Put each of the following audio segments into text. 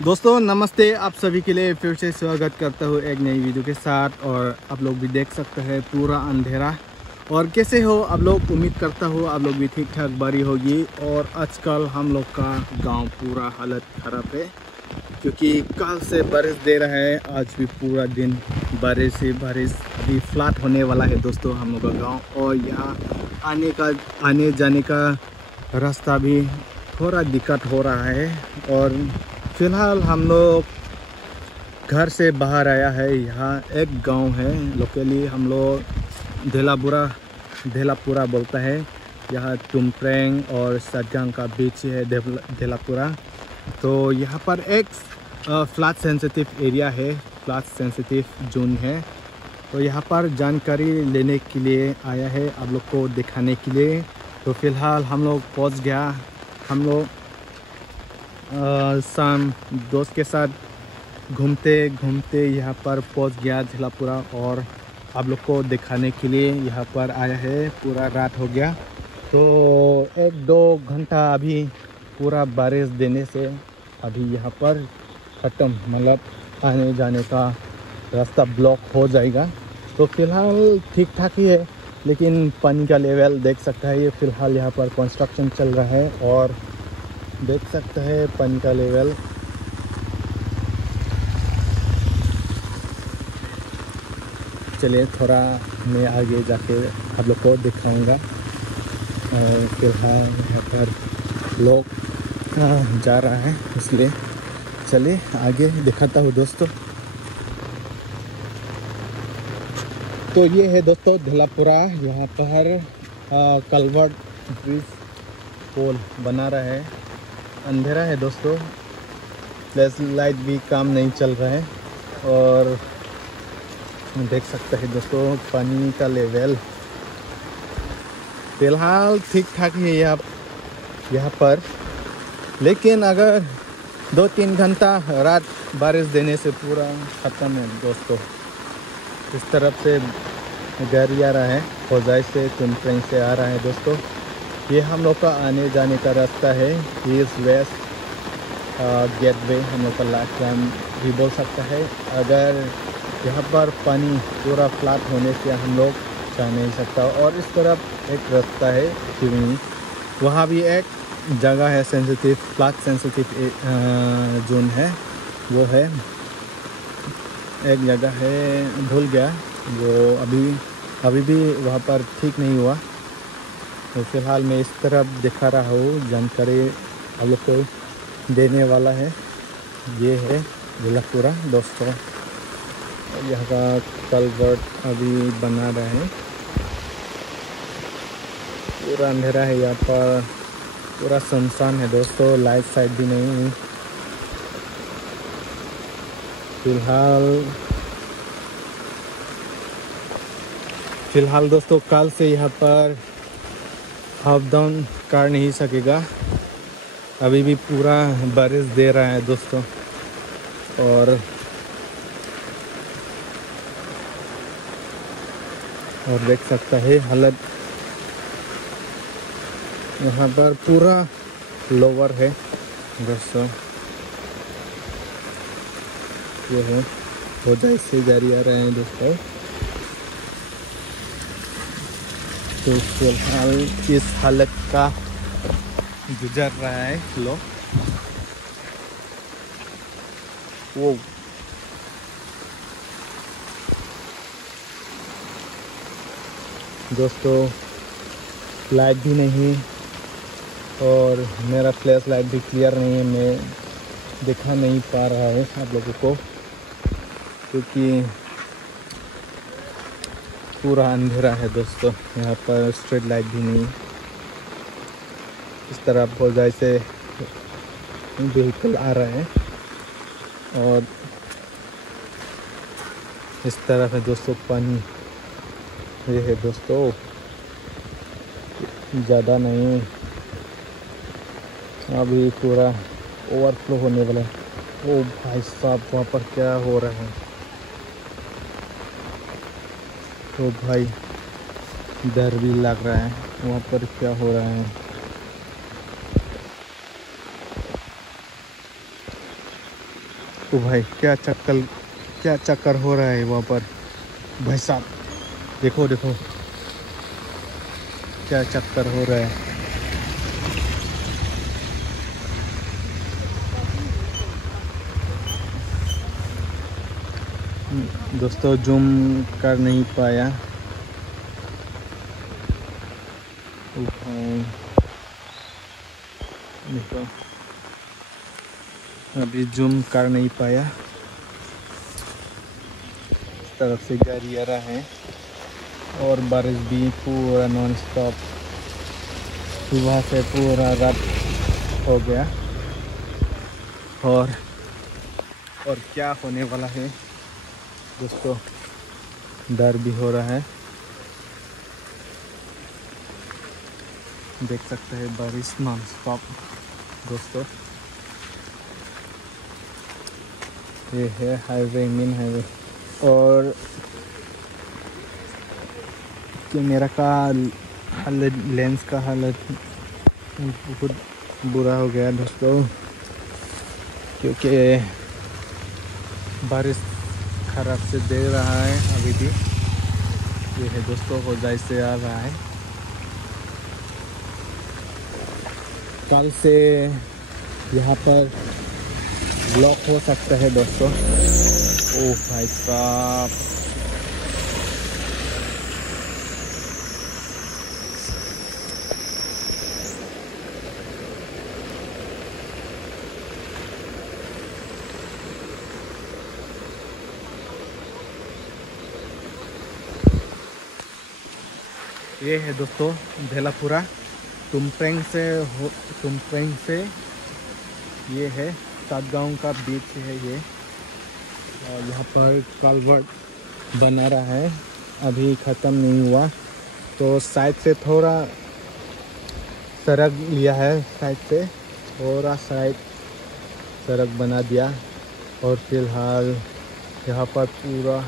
दोस्तों नमस्ते, आप सभी के लिए फिर से स्वागत करता हूँ एक नई वीडियो के साथ। और आप लोग भी देख सकते हैं पूरा अंधेरा। और कैसे हो आप लोग? उम्मीद करता हूँ आप लोग भी ठीक ठाक बारी होगी। और आजकल हम लोग का गांव पूरा हालत ख़राब है क्योंकि कल से बारिश दे रहा है। आज भी पूरा दिन बारिश ही बारिश। अभी फ्लड होने वाला है दोस्तों हम लोग का गाँव। और यहाँ आने जाने का रास्ता भी थोड़ा दिक्कत हो रहा है। और फिलहाल हम लोग घर से बाहर आया है। यहाँ एक गांव है, लोकली हम लोग धेलापुरा बोलता है। यहाँ टुमप्रेंग और सज्जंग का बीच है धेलापुरा। तो यहाँ पर एक फ्लड सेंसिटिव एरिया है, फ्लड सेंसिटिव जोन है। तो यहाँ पर जानकारी लेने के लिए आया है, आप लोग को दिखाने के लिए। तो फिलहाल हम लोग पहुँच गया। हम लोग शाम दोस्त के साथ घूमते घूमते यहाँ पर पहुँच गया धेलापुरा। और आप लोग को दिखाने के लिए यहाँ पर आया है। पूरा रात हो गया, तो 1-2 घंटा अभी पूरा बारिश देने से अभी यहाँ पर ख़त्म, मतलब आने जाने का रास्ता ब्लॉक हो जाएगा। तो फिलहाल ठीक ठाक ही है, लेकिन पानी का लेवल देख सकता है। ये फ़िलहाल यहाँ पर कंस्ट्रक्शन चल रहा है और देख सकते हैं पानी का लेवल। चलिए थोड़ा मैं आगे जाके आप लोग को दिखाऊंगा। फिलहाल यहाँ पर लोग जा रहा है, इसलिए चलिए आगे दिखाता हूँ दोस्तों। तो ये है दोस्तों धेलापुरा। यहाँ पर कलवर्ट ब्रिज पोल बना रहा है। अंधेरा है दोस्तों, फ्लैश लाइट भी काम नहीं चल रहा है। और देख सकते हैं दोस्तों पानी का लेवल फिलहाल ठीक ठाक है यहाँ पर। लेकिन अगर 2-3 घंटा रात बारिश देने से पूरा ख़त्म है दोस्तों। इस तरफ से गाड़ी आ रहा है, खोजाई से टुमप्रेंग से आ रहा है दोस्तों। ये हम लोग का आने जाने का रास्ता है, ईस्ट वेस्ट गेटवे हम लोग का लाइम भी बोल सकता है। अगर यहाँ पर पानी पूरा फ्लड होने से हम लोग जा नहीं सकता। और इस तरफ एक रास्ता है शिवनी, वहाँ भी एक जगह है सेंसिटिव, फ्लड सेंसिटिव जोन है। वो है एक जगह है, भूल गया, वो अभी भी वहाँ पर ठीक नहीं हुआ। तो फिलहाल मैं इस तरफ दिखा रहा हूँ, जानकारी आप लोग को देने वाला है। ये है धेलापुरा दोस्तों। यहाँ का कलवर्ट अभी बना रहे हैं। पूरा अंधेरा है यहाँ पर, पूरा सुनसान है दोस्तों, लाइट साइड भी नहीं। फिलहाल दोस्तों कल से यहाँ पर अप डाउन कर नहीं सकेगा। अभी भी पूरा बारिश दे रहा है दोस्तों। और देख सकता है हालत यहाँ पर पूरा लोअर है दोस्तों। ये है खोजाई से गाड़ी आ रहे हैं दोस्तों। तो फिलहाल इस हालत का गुजर रहा है लोग। वो दोस्तों लाइट भी नहीं, और मेरा फ्लैश लाइट भी क्लियर नहीं है, मैं दिखा नहीं पा रहा हूँ आप लोगों को क्योंकि पूरा अंधेरा है दोस्तों। यहाँ पर स्ट्रीट लाइट भी नहीं। इस तरफ हो जाए से व्हीकल आ रहा है और इस तरफ है दोस्तों पानी। ये है दोस्तों, ज़्यादा नहीं, अभी पूरा ओवरफ्लो होने वाला है। ओ भाई साहब, वहाँ पर क्या हो रहा है? तो भाई डर भी लग रहा है, वहाँ पर क्या हो रहा है। ओ भाई क्या चक्कर हो रहा है वहाँ पर भाई साहब। देखो देखो क्या चक्कर हो रहा है। दोस्तों जूम कर नहीं पाया। ओ भाई देखो अभी जूम कर नहीं पाया। इस तरफ से गाड़ी आ रहा है और बारिश भी पूरा नॉन स्टॉप सुबह से पूरा रात हो गया। और क्या होने वाला है दोस्तों, डर भी हो रहा है। देख सकते हैं बारिश नॉन स्टॉप दोस्तों। ये है हाईवे, मेन हाईवे। और कैमरा का हालत, लेंस का हालत बहुत बुरा हो गया दोस्तों, क्योंकि बारिश खराब से दे रहा है अभी भी। ये है दोस्तों होजाई से आ रहा है। कल से यहाँ पर ब्लॉक हो सकता है दोस्तों। ओ भाई साहब ये है दोस्तों भेलापुरा। तुमप्रेंग से ये है सातगांव का बीच है ये। और यहाँ पर कल्वर्ट बना रहा है, अभी ख़त्म नहीं हुआ। तो साइड से थोड़ा सड़क लिया है, साइड से थोड़ा साइड सड़क बना दिया। और फिलहाल यहाँ पर पूरा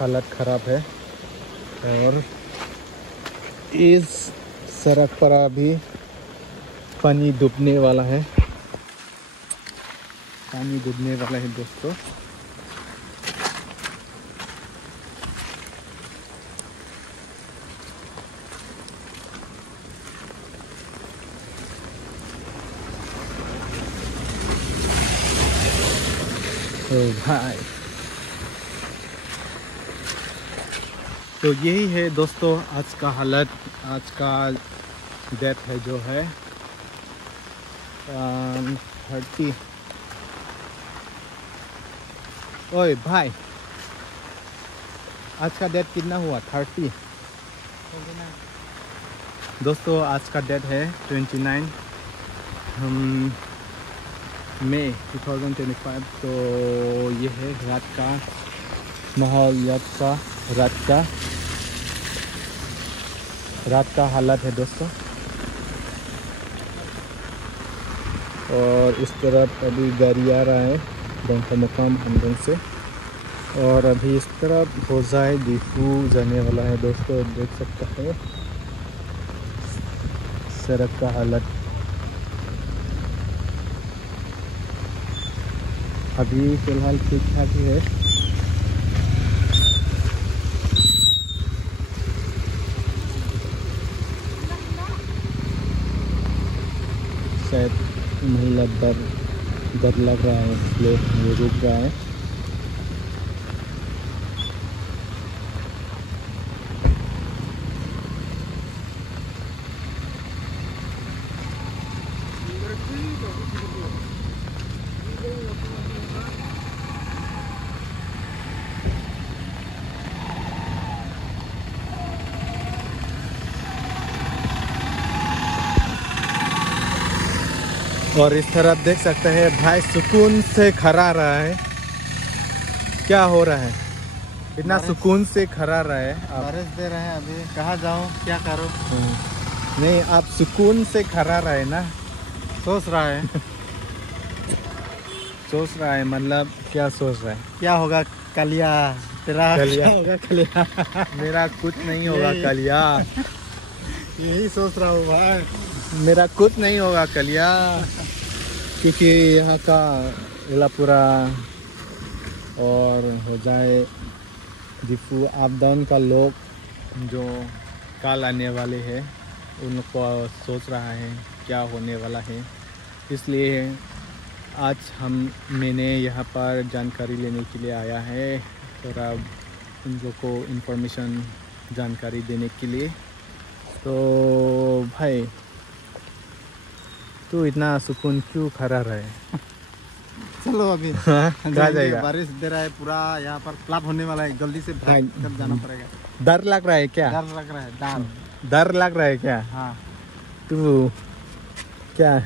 हालत ख़राब है। और इस सड़क पर अभी पानी डूबने वाला है, पानी डूबने वाला है दोस्तों। तो भाई तो यही है दोस्तों आज का हालत, आज का डेट है जो है 30। ओए भाई आज का डेट कितना हुआ? 30 दोस्तों। आज का डेट है 29 मई 2025। तो ये है रात का माहौल, रात का हालत है दोस्तों। और इस तरफ अभी गाड़ी आ रहा है बंका मुकाम हमदन से। और अभी इस तरफ होजाई डिफू जाने वाला है दोस्तों। देख सकते हैं सड़क का हालत। अभी फिलहाल ठीक ठाक ही है। शायद महिला डर लग रहा है इसलिए वो रुक रहा है। और इस तरफ देख सकते हैं भाई सुकून से खड़ा रहा है। क्या हो रहा है? इतना सुकून से खड़ा रहा है। बारिश दे रहे हैं, अभी कहाँ जाऊँ क्या करूँ? नहीं, आप सुकून से खड़ा रहे ना। सोच रहा है सोच रहा है मतलब क्या सोच रहा है? क्या होगा कलिया तेरा? कलिया। क्या होगा कलिया? मेरा कुछ नहीं होगा कलिया। यही सोच रहा हूँ भाई। मेरा कुछ नहीं होगा कलिया। क्योंकि यहाँ का इलापुरा और हो जाए जिफू अप डाउन का लोग जो कल आने वाले हैं उनको सोच रहा है क्या होने वाला है, इसलिए आज मैंने यहाँ पर जानकारी लेने के लिए आया है, थोड़ा उन लोग को इन्फॉर्मेशन जानकारी देने के लिए। तो भाई तू इतना सुकून क्यों खड़ा रहे? चलो अभी कहाँ जाएगा? बारिश दे रहा है पूरा, यहाँ पर फ्लॉप होने वाला है, जल्दी से भाग कर जाना पड़ेगा। डर लग रहा है क्या? डर लग रहा है, डर लग रहा है क्या? हाँ। तू क्या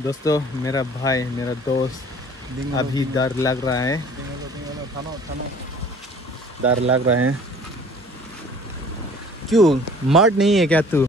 दोस्तों, मेरा भाई मेरा दोस्त अभी डर लग रहा है, डर लग रहा है। क्यों मर्द नहीं है क्या तू?